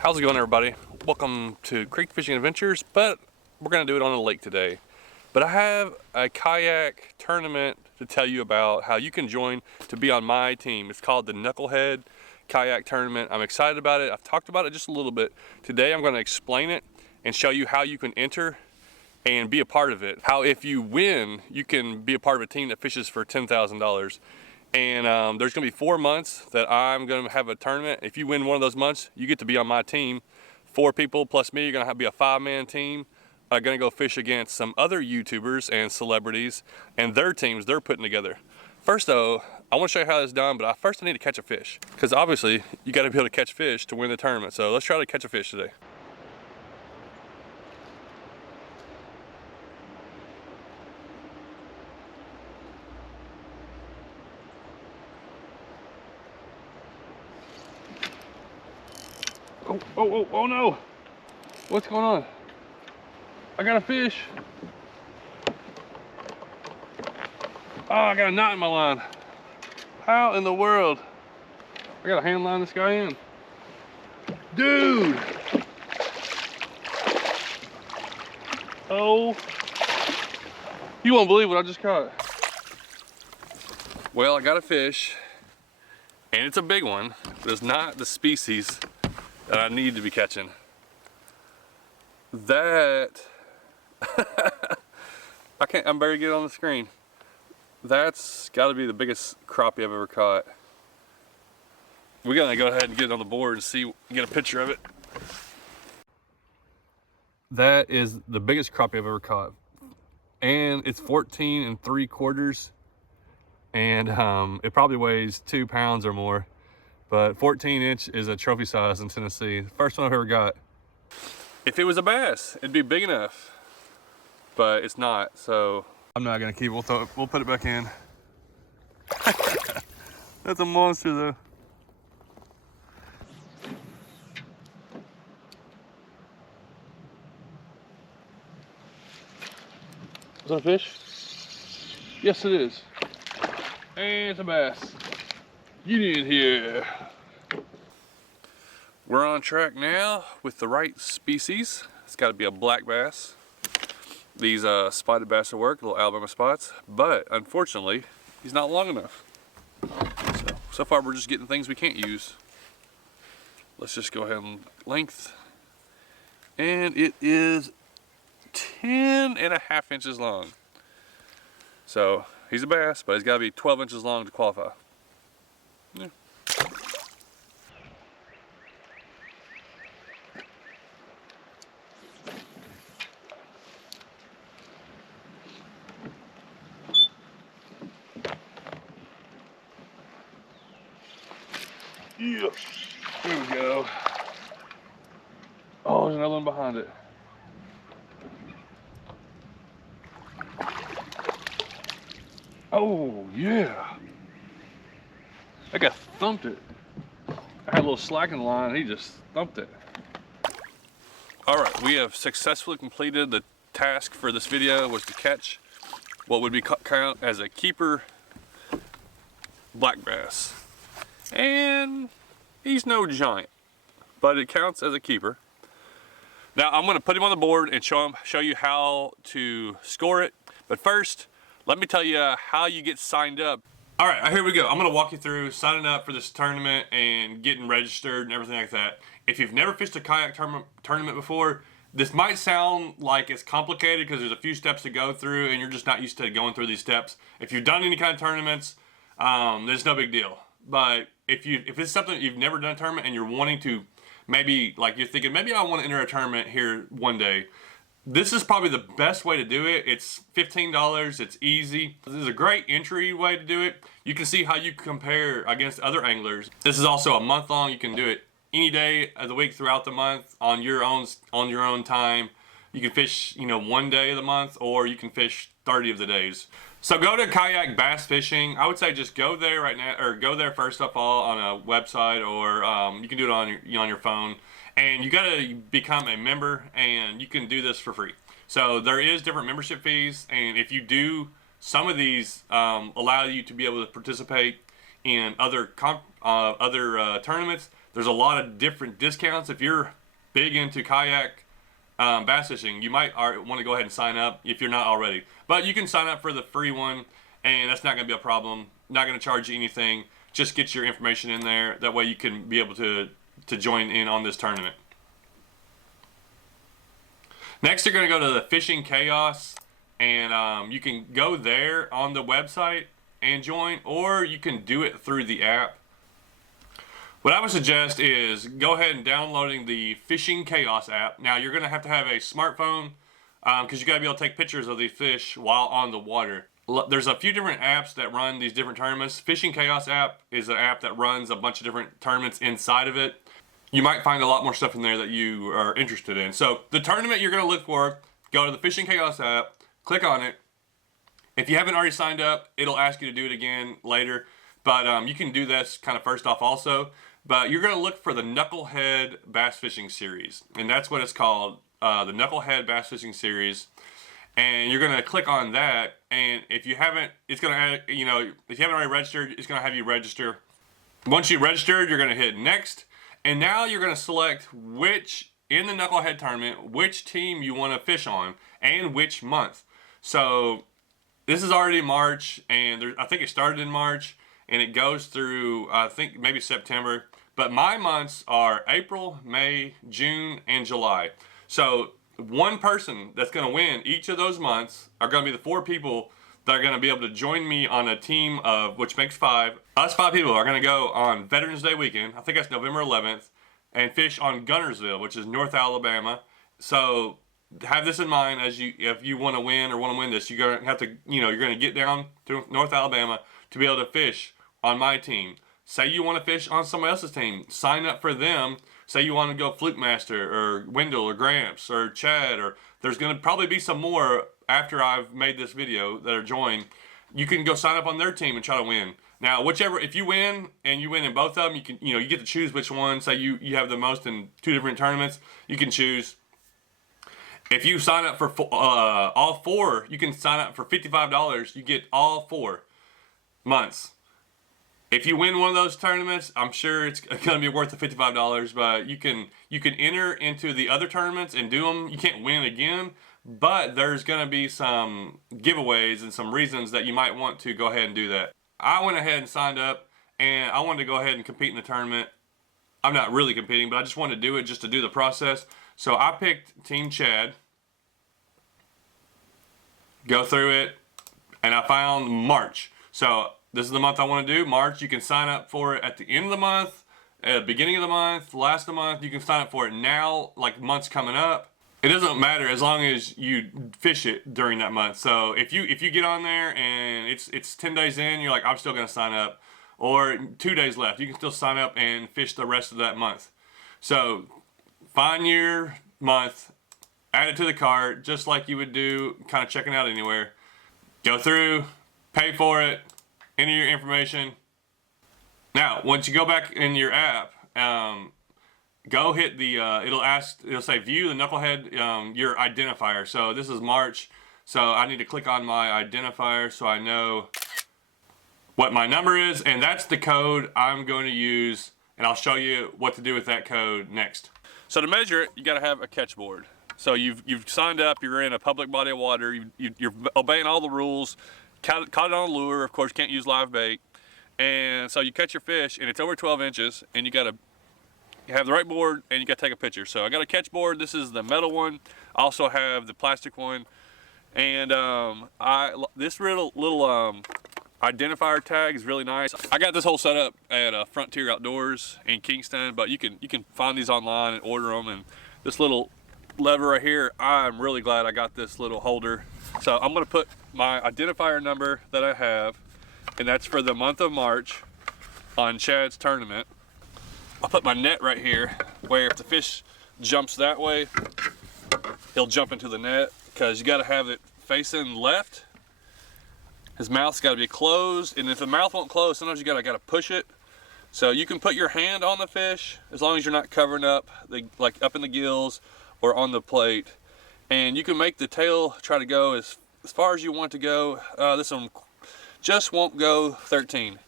How's it going, everybody? Welcome to Creek Fishing Adventures, but we're going to do it on a lake today. But I have a kayak tournament to tell you about, how you can join to be on my team. It's called the Knucklehead Kayak Tournament. I'm excited about it. I've talked about it just a little bit. Today I'm going to explain it and show you how you can enter and be a part of it. How if you win, you can be a part of a team that fishes for $10,000. And there's gonna be 4 months that I'm gonna have a tournament. If you win one of those months, you get to be on my team. 4 people plus me, you're gonna be a 5-man team. I'm gonna go fish against some other YouTubers and celebrities and their teams they're putting together. First though, I wanna show you how it's done, but first I need to catch a fish. Because obviously, you gotta be able to catch fish to win the tournament. So let's try to catch a fish today. Oh no! What's going on? I got a fish. Oh, I got a knot in my line. How in the world? I gotta hand line this guy in. Dude! Oh. You won't believe what I just caught. Well, I got a fish, and it's a big one, but it's not the species that I need to be catching. That, I'm barely getting on the screen. That's gotta be the biggest crappie I've ever caught. We're gonna go ahead and get it on the board and see, get a picture of it. That is the biggest crappie I've ever caught. And it's 14 3/4. And it probably weighs 2 pounds or more. But 14-inch is a trophy size in Tennessee. First one I've ever got. If it was a bass, it'd be big enough. But it's not, so I'm not gonna keep it. We'll put it back in. That's a monster though. Is that a fish? Yes, it is. And it's a bass. Get in here. We're on track now with the right species. It's got to be a black bass. These spotted bass will work, little Alabama spots, but unfortunately, he's not long enough. So far we're just getting things we can't use. Let's just go ahead and length. And it is 10.5 inches long. So he's a bass, but he's got to be 12 inches long to qualify. Yeah. Yeah. There we go. Oh, there's another one behind it. Oh, yeah. That guy thumped it. I had a little slack in the line, and he just thumped it. All right, we have successfully completed the task for this video, was to catch what would be count as a keeper black bass. And he's no giant, but it counts as a keeper. Now I'm gonna put him on the board and show you how to score it. But first, let me tell you how you get signed up. All right, here we go. I'm gonna walk you through signing up for this tournament and getting registered and everything like that. If you've never fished a kayak tournament before, this might sound like it's complicated because there's a few steps to go through and you're just not used to going through these steps. If you've done any kind of tournaments, there's no big deal. But if it's something that you've never done a tournament and you're wanting to, maybe like you're thinking, maybe I want to enter a tournament here one day, this is probably the best way to do it. It's $15, it's easy. This is a great entry way to do it. You can see how you compare against other anglers. This is also a month long. You can do it any day of the week throughout the month on your own time. You can fish, one day of the month, or you can fish 30 of the days. So go to Kayak Bass Fishing. I would say just go there right now, or go there first of all on a website, or you can do it on your phone. And you gotta become a member, and you can do this for free. So there is different membership fees, and if you do, some of these allow you to be able to participate in other tournaments. There's a lot of different discounts. If you're big into kayak bass fishing, you might want to go ahead and sign up if you're not already. But you can sign up for the free one, and that's not going to be a problem. Not going to charge you anything. Just get your information in there. That way you can be able to join in on this tournament. Next, you're going to go to the Fishing Chaos, and you can go there on the website and join, or you can do it through the app. What I would suggest is go ahead and downloading the Fishing Chaos app. Now, you're going to have a smartphone because you got to be able to take pictures of these fish while on the water. There's a few different apps that run these different tournaments. Fishing Chaos app is an app that runs a bunch of different tournaments inside of it. You might find a lot more stuff in there that you are interested in. So the tournament you're going to look for, go to the Fishing Chaos app, click on it. If you haven't already signed up, it'll ask you to do it again later. But you can do this kind of first off also. But you're going to look for the Knucklehead Bass Fishing Series. And that's what it's called, the Knucklehead Bass Fishing Series. And you're going to click on that. And if you haven't, it's going to, if you haven't already registered, it's going to have you register. Once you registered, you're going to hit next. And now you're going to select which, in the Knucklehead tournament, which team you want to fish on and which month. So this is already March, and I think it started in March, and it goes through, I think, maybe September. But my months are April, May, June, and July. So one person that's going to win each of those months are going to be the 4 people that are going to be able to join me on a team of, which makes 5. Us 5 people are going to go on Veterans Day weekend, I think that's November 11th, and fish on Gunnersville, which is North Alabama. So have this in mind if you want to win or want to win this, you're going to have to, you're going to get down to North Alabama to be able to fish on my team. Say you want to fish on somebody else's team, sign up for them. Say you want to go Fluke Master or Wendell or Gramps or Chad, or there's going to probably be some more after I've made this video that are joined. You can go sign up on their team and try to win. Now, if you win and you win in both of them, you get to choose which one. Say you have the most in 2 different tournaments, you can choose. If you sign up for all 4, you can sign up for $55. You get all 4 months. If you win one of those tournaments, I'm sure it's going to be worth the $55, but you can enter into the other tournaments and do them. You can't win again, but there's going to be some giveaways and some reasons that you might want to go ahead and do that. I went ahead and signed up, and I wanted to go ahead and compete in the tournament. I'm not really competing, but I just wanted to do it just to do the process. So I picked Team Chad, go through it, and I found March. So this is the month I want to do, March. You can sign up for it at the end of the month, at the beginning of the month, last of the month. You can sign up for it now, like months coming up. It doesn't matter as long as you fish it during that month. So if you get on there and it's 10 days in, you're like, I'm still going to sign up. Or 2 days left, you can still sign up and fish the rest of that month. So find your month, add it to the cart, just like you would do kind of checking out anywhere. Go through, pay for it, enter your information. Now, once you go back in your app, go hit the, it'll say view the Knucklehead, your identifier. So this is March, so I need to click on my identifier so I know what my number is, and that's the code I'm going to use, and I'll show you what to do with that code next. So to measure it, you got to have a catch board. So you've signed up, you're in a public body of water, you're obeying all the rules, caught it on a lure, of course you can't use live bait, and so you catch your fish and it's over 12 inches, and you have the right board and you got to take a picture. So I got a catch board, this is the metal one, I also have the plastic one, and this little identifier tag is really nice. I got this whole setup at Frontier Outdoors in Kingston, but you can find these online and order them. And this little lever right here, I'm really glad I got this little holder. So I'm going to put my identifier number that I have, and that's for the month of March on Chad's tournament. I'll put my net right here, where if the fish jumps that way, he'll jump into the net, because you got to have it facing left. His mouth's got to be closed, and if the mouth won't close, sometimes you gotta push it. So you can put your hand on the fish as long as you're not covering up, like up in the gills or on the plate. And you can make the tail try to go as far as you want to go. This one just won't go 13.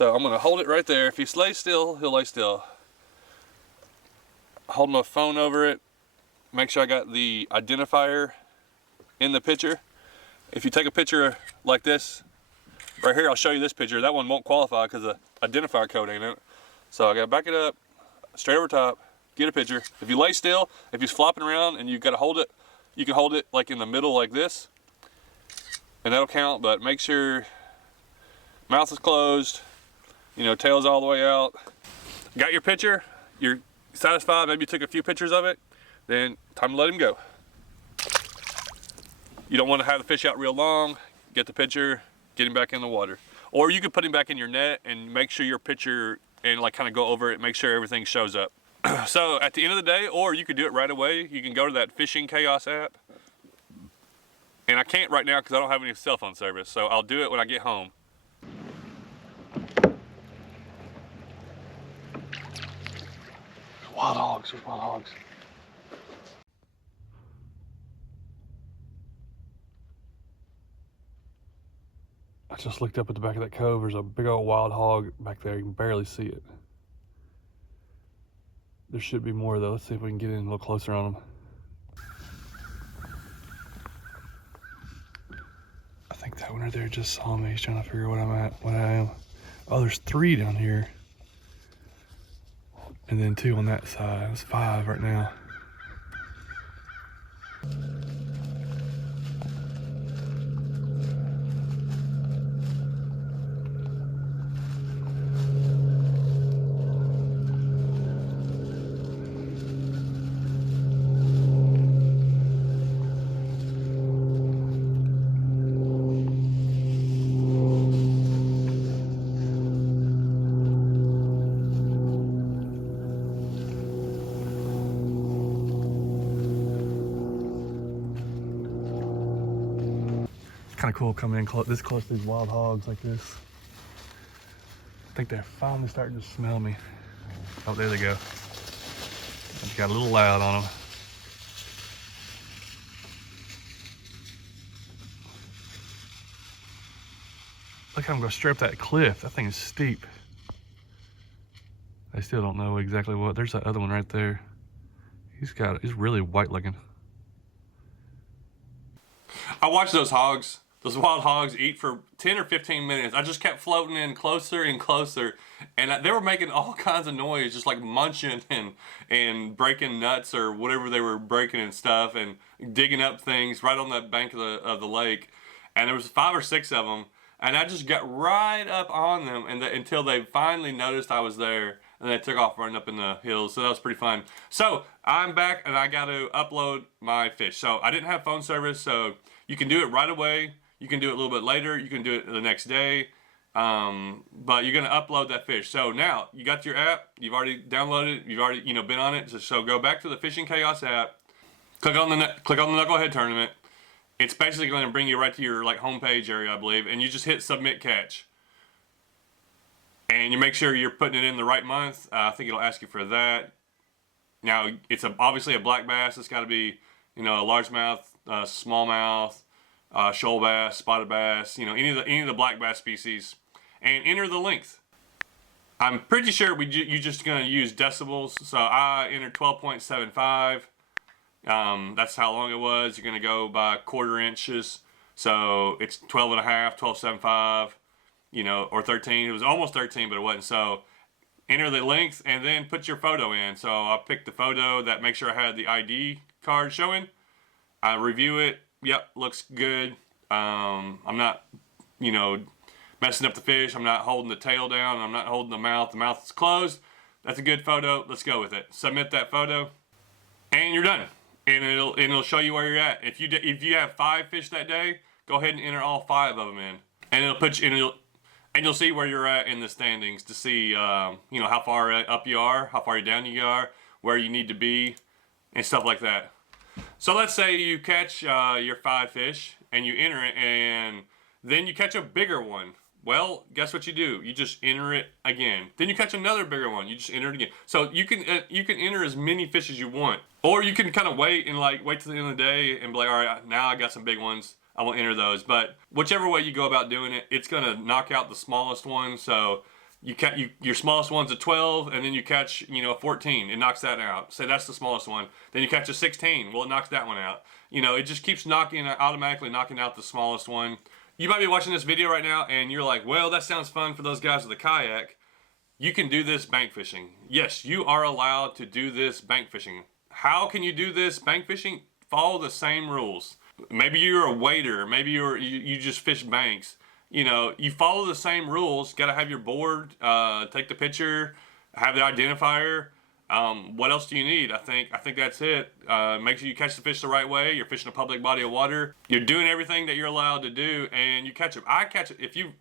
So I'm gonna hold it right there. If he lays still, he'll lay still. Hold my phone over it. Make sure I got the identifier in the picture. If you take a picture like this, right here, I'll show you this picture. That one won't qualify because the identifier code ain't in it. So I gotta back it up, straight over top, get a picture. If you lay still, if he's flopping around and you've gotta hold it, you can hold it like in the middle like this, and that'll count, but make sure mouth is closed, you know, tail's all the way out. Got your picture, you're satisfied, maybe you took a few pictures of it, then time to let him go. You don't want to have the fish out real long, get the picture, get him back in the water. Or you could put him back in your net and make sure your picture, and like kind of go over it, make sure everything shows up. So at the end of the day, or you could do it right away, you can go to that Fishing Chaos app. And I can't right now because I don't have any cell phone service, so I'll do it when I get home. Wild hogs, there's wild hogs. I just looked up at the back of that cove. There's a big old wild hog back there. You can barely see it. There should be more though. Let's see if we can get in a little closer on them. I think that one right there just saw me. He's trying to figure what I'm at, what I am. Oh, there's 3 down here. And then 2 on that side. That's 5 right now. Kind of cool coming in this close to these wild hogs like this. I think they're finally starting to smell me. Oh, there they go. Just got a little loud on them. Look how I'm gonna straight up that cliff. That thing is steep. I still don't know exactly what. There's that other one right there. He's really white looking. I watched those wild hogs eat for 10 or 15 minutes. I just kept floating in closer and closer, and they were making all kinds of noise, just like munching and breaking nuts or whatever they were breaking and stuff, and digging up things right on the bank of the lake. And there was 5 or 6 of them, and I just got right up on them until they finally noticed I was there, and they took off running up in the hills. So that was pretty fun. So I'm back, and I got to upload my fish. So I didn't have phone service, so you can do it right away. You can do it a little bit later. You can do it the next day. But you're going to upload that fish. So now you got your app. You've already downloaded it. You've already been on it. So go back to the Fishing Chaos app. Click on the Knucklehead Tournament. It's basically going to bring you right to your home page area, I believe. And you just hit Submit Catch. And you make sure you're putting it in the right month. I think it'll ask you for that. Now it's obviously a black bass. It's got to be a largemouth, smallmouth, shoal bass, spotted bass, any of the black bass species, and enter the length. I'm pretty sure you're just going to use decibels, so I entered 12.75. That's how long it was. You're going to go by 1/4 inches, so it's 12.5, 12.75, or 13. It was almost 13, but it wasn't. So enter the length and then put your photo in. So I picked the photo that makes sure I had the ID card showing. I review it. Yep, looks good. I'm not, messing up the fish. I'm not holding the tail down. I'm not holding the mouth. The mouth is closed. That's a good photo. Let's go with it. Submit that photo, and you're done. And it'll show you where you're at. If you have 5 fish that day, go ahead and enter all 5 of them in, and it'll put you. And you'll see where you're at in the standings to see, how far up you are, how far down you are, where you need to be, and stuff like that. So let's say you catch your 5 fish and you enter it, and then you catch a bigger one. Well, guess what you do? You just enter it again. Then you catch another bigger one. You just enter it again. So you can enter as many fish as you want, or you can kind of wait and wait till the end of the day and be like, all right, now I got some big ones. I will enter those. But whichever way you go about doing it, it's gonna knock out the smallest one. So your smallest one's a 12, and then you catch, you know, a 14. It knocks that out. Say that's the smallest one. Then you catch a 16. Well, it knocks that one out. You know, it just keeps automatically knocking out the smallest one. You might be watching this video right now, and you're like, well, that sounds fun for those guys with a kayak. You can do this bank fishing. Yes, you are allowed to do this bank fishing. How can you do this bank fishing? Follow the same rules. Maybe you're a waiter. Maybe you just fish banks. You know, you follow the same rules. Got to have your board, take the picture, have the identifier. What else do you need? I think that's it. Make sure you catch the fish the right way. You're fishing a public body of water. You're doing everything that you're allowed to do, and you catch them. I catch it. If you've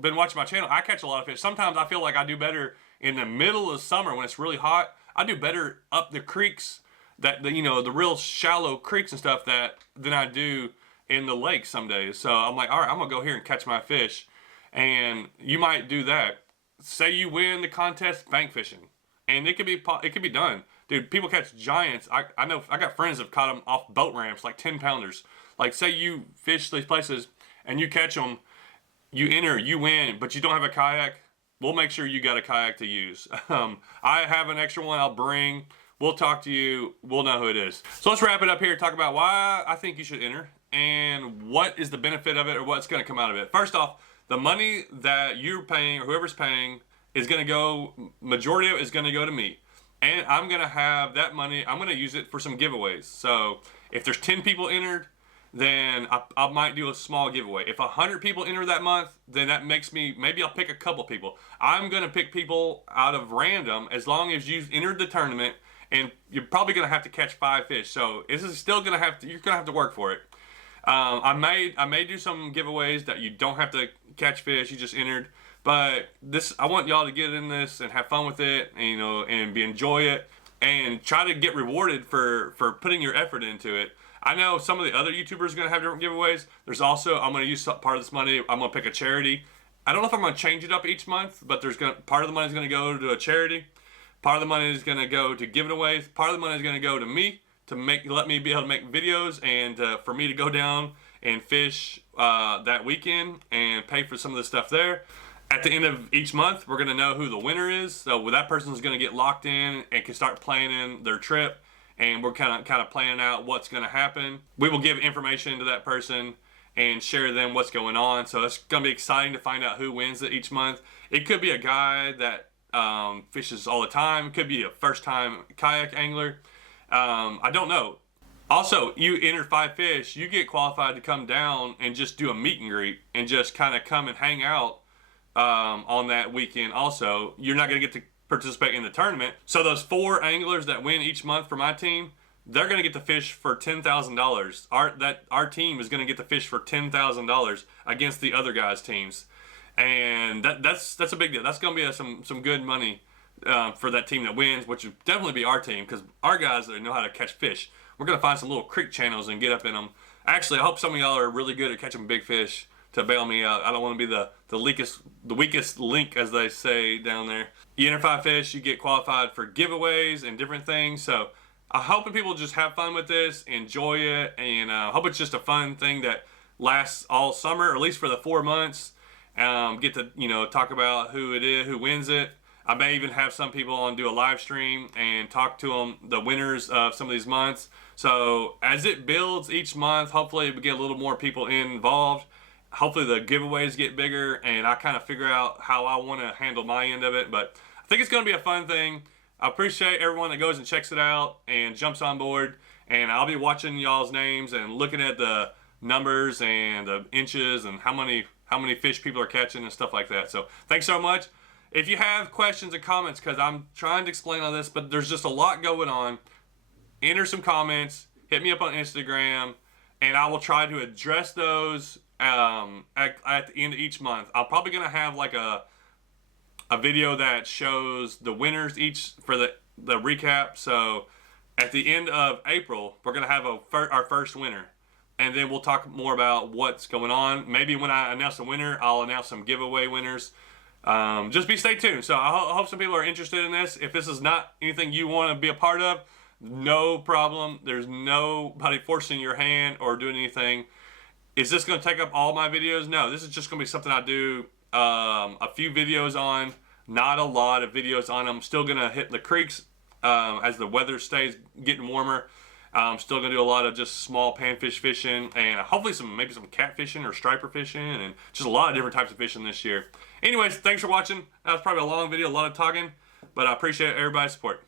been watching my channel, I catch a lot of fish. Sometimes I feel like I do better in the middle of summer when it's really hot. I do better up the creeks, you know, the real shallow creeks and stuff than I do in the lake some days. So I'm like, all right, I'm gonna go here and catch my fish. And you might do that. Say you win the contest bank fishing, and it could be done. Dude, people catch giants. I know I got friends that have caught them off boat ramps, like 10-pounders. Like, say you fish these places and you catch them, you enter, you win, but you don't have a kayak. We'll make sure you got a kayak to use. I have an extra one I'll bring. We'll talk to you. We'll know who it is. So let's wrap it up here. Talk about why I think you should enter and what is the benefit of it, or what's going to come out of it. First off, the money that you're paying or whoever's paying is going to go, majority of it is going to go to me. And I'm going to have that money, I'm going to use it for some giveaways. So if there's 10 people entered, then I might do a small giveaway. If 100 people enter that month, then that makes me, maybe I'll pick a couple people. I'm going to pick people out of random as long as you've entered the tournament, and you're probably going to have to catch 5 fish. So this is still going to have to, you're going to have to work for it. I may do some giveaways that you don't have to catch fish, you just entered. But this, I want y'all to get in this and have fun with it, and, you know, and enjoy it, and try to get rewarded for putting your effort into it. I know some of the other YouTubers are going to have different giveaways. There's also, I'm going to use part of this money, I'm going to pick a charity. I don't know if I'm going to change it up each month, but part of the money is going to go to a charity. Part of the money is going to go to giveaways. Part of the money is going to go to me to let me be able to make videos, and for me to go down and fish that weekend and pay for some of the stuff there. At the end of each month, we're going to know who the winner is. So that person's going to get locked in and can start planning their trip. And we're kind of planning out what's going to happen. We will give information to that person and share them what's going on. So it's going to be exciting to find out who wins it each month. It could be a guy that fishes all the time. It could be a first-time kayak angler. I don't know. Also, you enter 5 fish, you get qualified to come down and just do a meet and greet and just kind of come and hang out on that weekend. Also, you're not going to get to participate in the tournament. So those 4 anglers that win each month for my team, they're going to get to fish for $10,000. Our team is going to get to fish for $10,000 against the other guys' teams, and that's a big deal. That's going to be some good money for that team that wins, which would definitely be our team, because our guys that know how to catch fish. We're going to find some little creek channels and get up in them. Actually, I hope some of y'all are really good at catching big fish to bail me out. I don't want to be the weakest link, as they say down there. You enter 5 fish, you get qualified for giveaways and different things. So I'm hoping people just have fun with this, enjoy it, and hope it's just a fun thing that lasts all summer, or at least for the 4 months. Get to, you know, talk about who it is, who wins it. I may even have some people on do a live stream and talk to them, the winners of some of these months. So as it builds each month, hopefully we get a little more people involved. Hopefully the giveaways get bigger, and I kind of figure out how I want to handle my end of it. But I think it's going to be a fun thing. I appreciate everyone that goes and checks it out and jumps on board. And I'll be watching y'all's names and looking at the numbers and the inches and how many fish people are catching and stuff like that. So thanks so much. If you have questions and comments, because I'm trying to explain all this, but there's just a lot going on, enter some comments, hit me up on Instagram, and I will try to address those at the end of each month. I'm probably going to have like a video that shows the winners each for the recap. So at the end of April, we're going to have our first winner. And then we'll talk more about what's going on. Maybe when I announce the winner, I'll announce some giveaway winners. Just stay tuned. So I hope some people are interested in this. If this is not anything you want to be a part of, no problem. There's nobody forcing your hand or doing anything. Is this going to take up all my videos? No, this is just going to be something I do a few videos on Not a lot of videos on them. Still gonna hit the creeks as the weather stays getting warmer. I'm still gonna do a lot of just small panfish fishing and hopefully maybe some catfishing or striper fishing and just a lot of different types of fishing this year. Anyways, thanks for watching. That was probably a long video, a lot of talking, but I appreciate everybody's support.